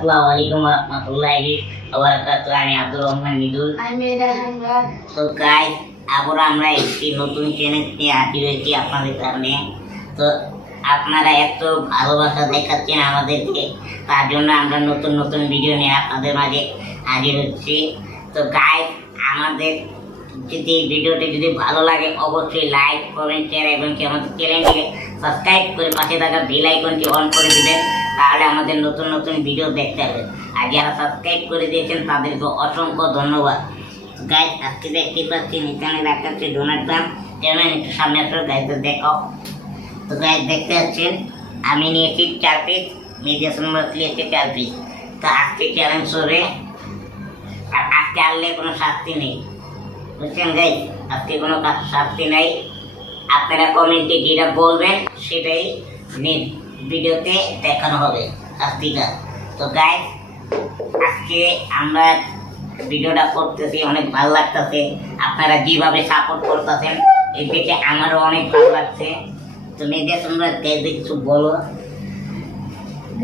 আসসালামু আলাইকুম ওয়া রাহমাতুল্লাহি ওয়া বারাকাতুহু আমি আব্দুর রহমান মিদুল আমি রাহাঙ্গার তো গাইস আবার আমরা একটি নতুন চ্যানেল নিয়ে হাজির হয়েছি আপনাদের সামনে তো আপনারা এত ভালোবাসা দেখাচ্ছেন আমাদেরকে তার জন্য আমরা নতুন নতুন ভিডিও নিয়ে আপনাদের মাঝে হাজির হচ্ছি তো গাইস আমাদের যদি ভিডিওটি যদি ভালো লাগে অবশ্যই লাইক কমেন্ট শেয়ার এবং কি আমাদের চ্যানেলটিকে সাবস্ক্রাইব করে পাশে থাকা বেল আইকনটি অন করে দিবেন তাহলে আমাদের নতুন নতুন ভিডিও দেখতে হবে। আর যারা সাবস্ক্রাইব করে দিয়েছেন, তাদেরকে অসংখ্য ধন্যবাদ। গাইজ আজকে দেখতে পাচ্ছি এখানে দেখাচ্ছে ডোনার দাম যেমন একটু সামনে আসো গাইজ দেখো। তো গাইজ দেখতে পাচ্ছেন, আমি নিয়েছি চার পিস মিডিয়াসন নিয়েছি চার পিস তো আজকে চ্যালেঞ্জ হবে। আর আজকে আনলে কোনো শাস্তি নেই। বুঝছেন গাইজ আজকে কোনো শাস্তি নেই। আপনারা কমেন্টে যেটা বলবেন, সেটাই নি- ভিডিওতে দেখানো হবে শাস্তিটা তো গাইজ আজকে আমরা ভিডিওটা করতেছি, অনেক ভালো লাগতেছে। আপনারা যেভাবে সাপোর্ট করতেছেন এই দেখে আমারও অনেক ভালো লাগছে। তো মেয়েদের তোমরা দেখবে কিছু বলো।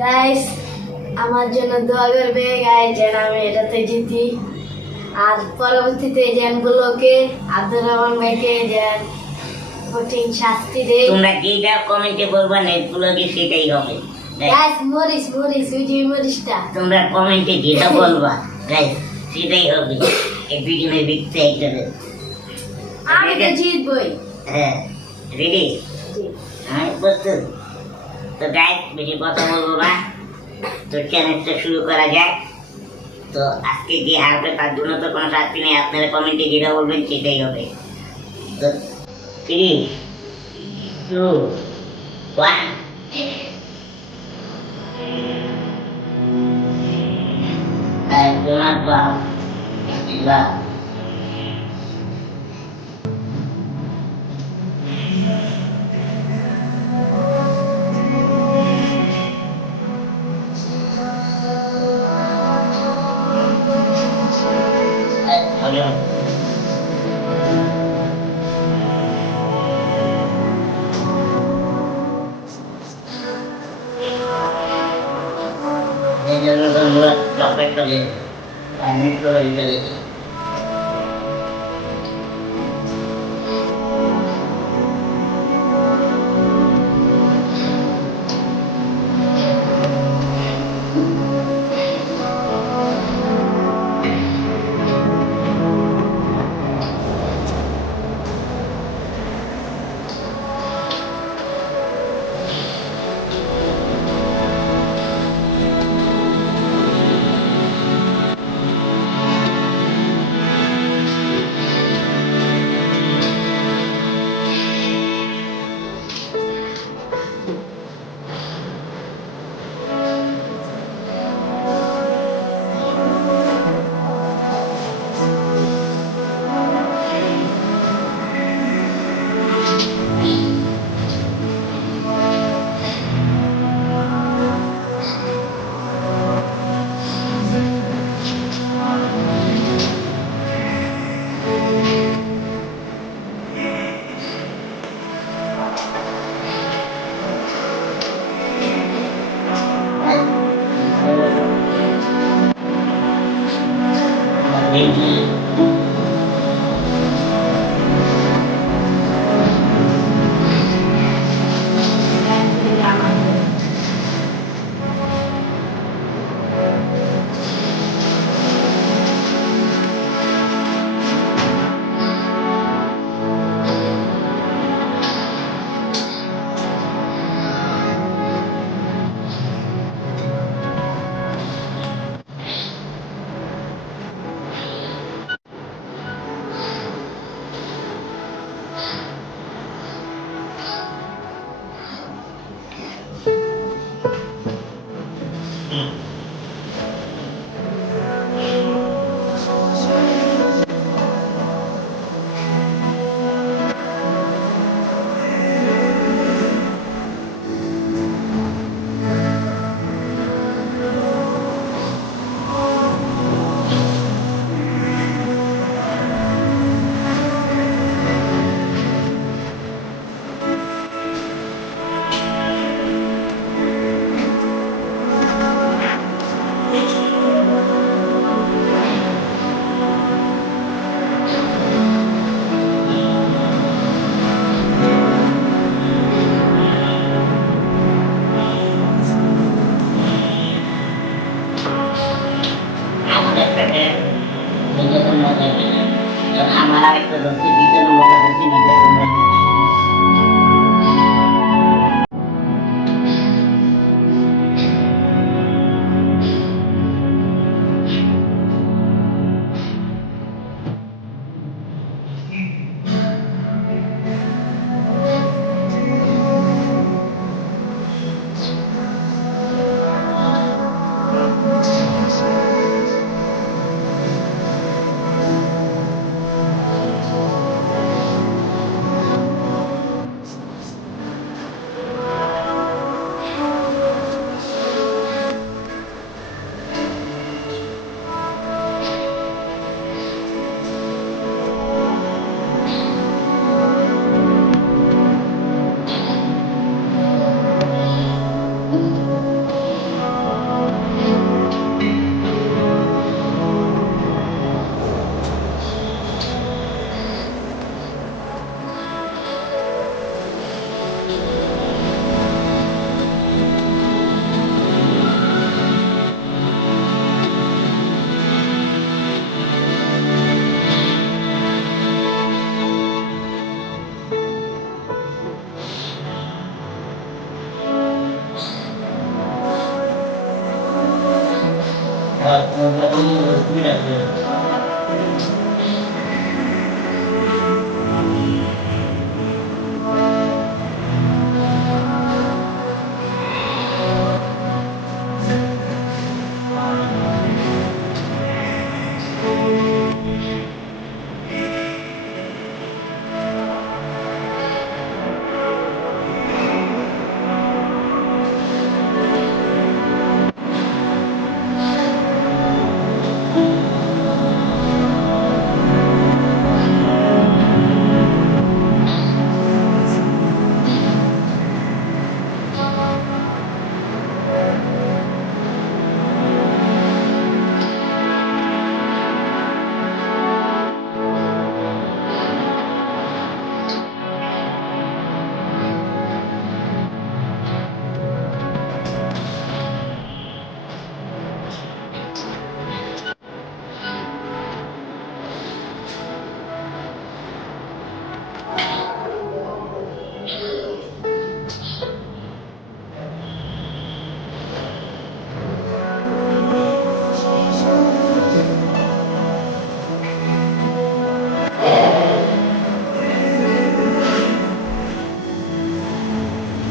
গাইস আমার জন্য দোয়া করবে গাইস যেন আমি এটাতে জিতি। আর পরবর্তীতে যেন জ্যানগুলোকে আব্দুর রহমান ভাইকে যেন কঠিন শাস্তি দেয় তোমরা যেটা কমেন্টে বলবা নেটগুলোকে সেটাই হবে। গাইস মরিস মরিস যে মরিসটা। তোমরা কমেন্টে যেটা বলবা গাইস সেটাই হবে। এই ভিডিওর দেখতে একটা আমি তো জিতবই। হ্যাঁ রেডি আমি প্রস্তুত তো গাইস বেশি কথা বলব না। তো চ্যানেলটা শুরু করা যাক। তো আজকে যে হারবে তার জন্য তো কোনো শাস্তি নেই। আপনারা কমেন্টে যেটা বলবেন সেটাই হবে। তো three, two, one. I do not want to give up. I don't ahí, ahí, ahí, ahí,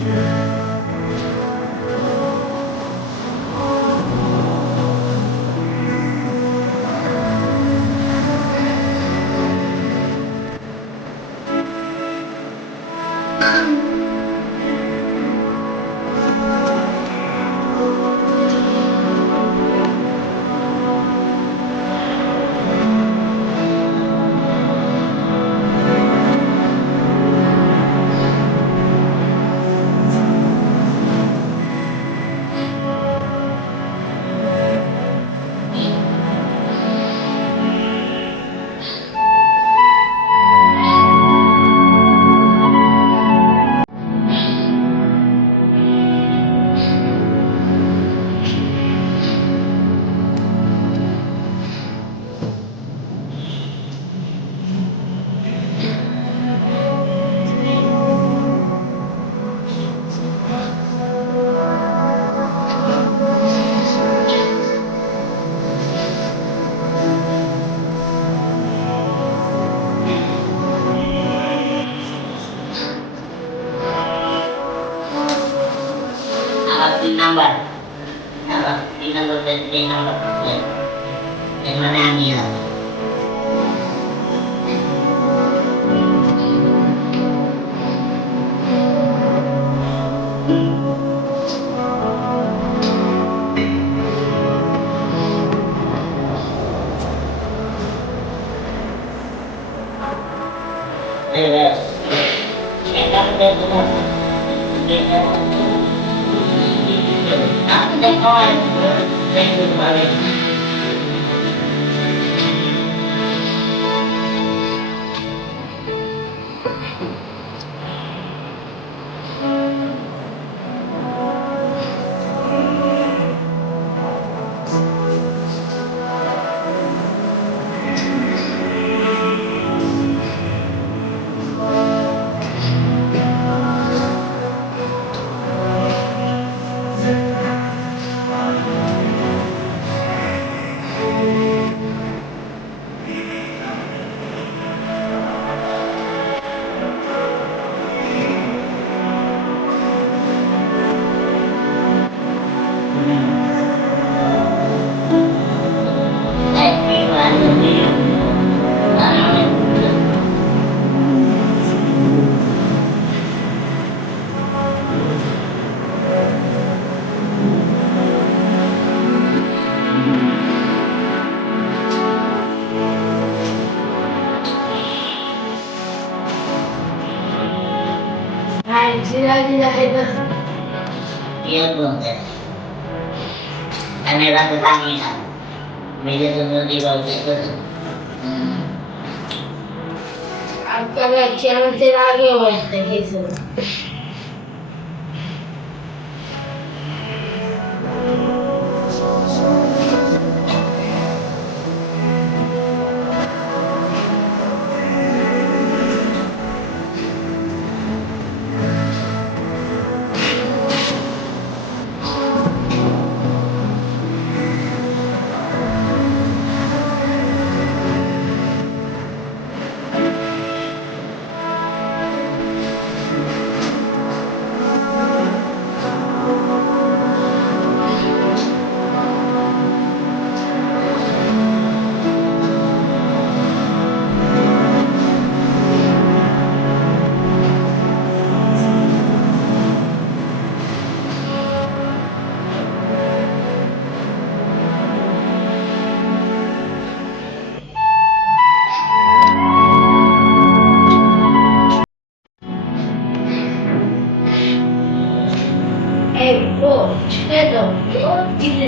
আমার tiền lao động thất nghiệp tiền lao nam nhiều Yeah. And I'm never going to get that. Gracias, Padre. की बात कर अब तो अच्छे से आगे बढ़ते हैं सर ও ছেড়ে দাও ও দিলে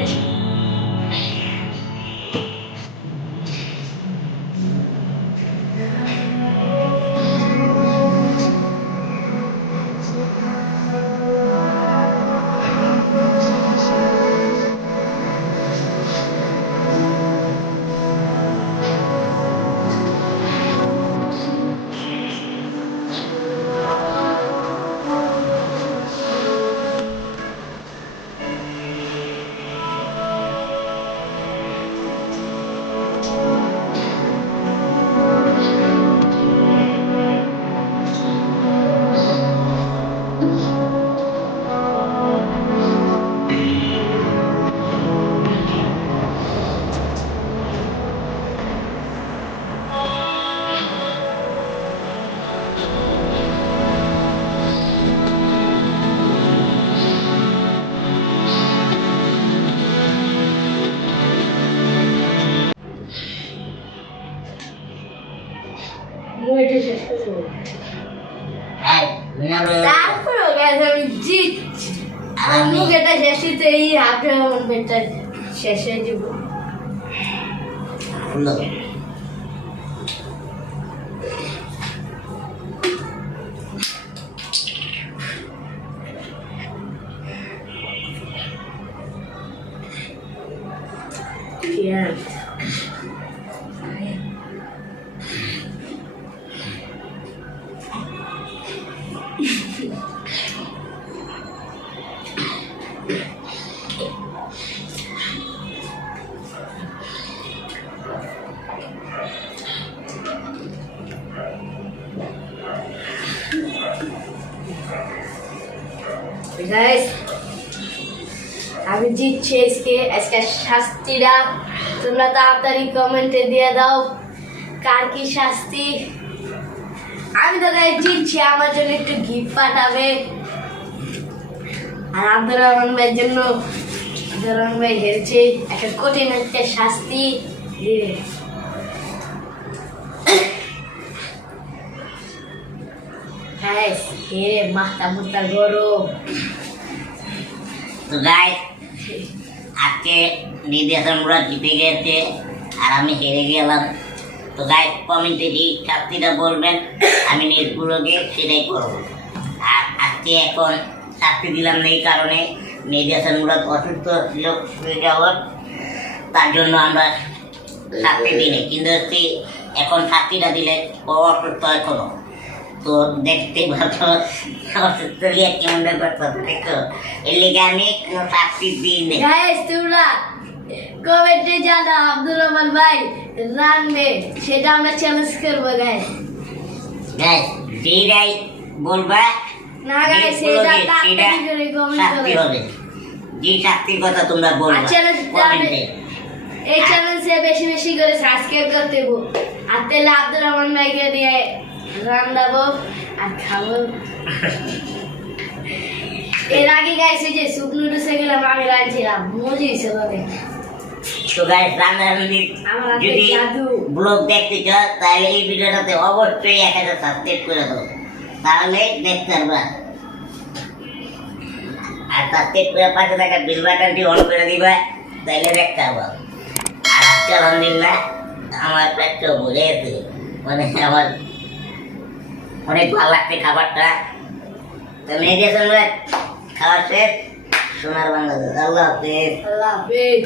বইটা শেষ করব Hai, benar তারপরে guys আমি জিত আমার মুখ এটা শেষ হইতে এই হাফটা পেটটা শেষ হয়ে যাব. Yeah. শাস্তিটা তোমরা তাড়াতাড়ি কমেন্টে দিয়ে দাও, কার কি শাস্তি? আমি তো গায়ে জিতছি, আমার জন্য একটু গিফট পাঠাবে। আর আব্দুর রহমান ভাইয়ের জন্য, আব্দুর রহমান ভাই হেরছে, একটা কঠিন একটা শাস্তি দিবে। হ্যাঁ হেরে মাথা মুথা গরম। তো গাই আজকে নির্দেশনগুলো জিতে গেছে আর আমি হেরে গেলাম। তো গাই কমেন্টে যে শাস্তিটা বলবেন আমি নির্গুলোকে সেটাই করব। আর আজকে এখন শাস্তি দিলাম এই কারণে নির্দেশনগুলো অসুস্থ ছিল হয়ে যাওয়ার। তার জন্য আমরা শাস্তি দিই কিন্তু এখন শাস্তিটা দিলে ও অসুস্থ এখনও তো দেখতে পাচ্ছ অসুস্থ নিয়ে কেমন করতো দেখো। এর আমি কোনো শাস্তি দিই নেই। তোমরা কমেন্টে জানাও আব্দুর রহমান ভাই রানবে সেটা আমরা চ্যালেঞ্জ করব গাইস গাইস যেটাই বলবা না গাইস সেটা তাড়াতাড়ি করে কমেন্ট যে শাস্তির কথা তোমরা বলবা কমেন্টে এই চ্যানেলে বেশি বেশি করে সাবস্ক্রাইব করতে আর তাহলে আব্দুর রহমান ভাইকে দিয়ে রান্নাবো আর খাব। এর আগে গাইছে যে সুপ নুডলসে গেলাম আমি রাঁধছিলাম। মজা হয়েছে অনেক তো গাইস রান্নারান্নি যদি ব্লগ দেখতে চাও তাহলে এই ভিডিওটাতে অবশ্যই এক হাজার সাবস্ক্রাইব করে দাও। তাহলে দেখতে পারবা। আর সাবস্ক্রাইব করে পাশে থাকা বিল বাটনটি অন করে দিবা তাইলে দেখতে পাবো আর আজকে আলহামদুলিল্লাহ আমার পেটটা ভরে গেছে। মানে আমার অনেক ভালো লাগছে খাবারটা। তো মেয়েদের সঙ্গে খাওয়া শেষ। সোনার বাংলাদেশ আল্লাহ হাফেজ। আল্লাহ হাফেজ।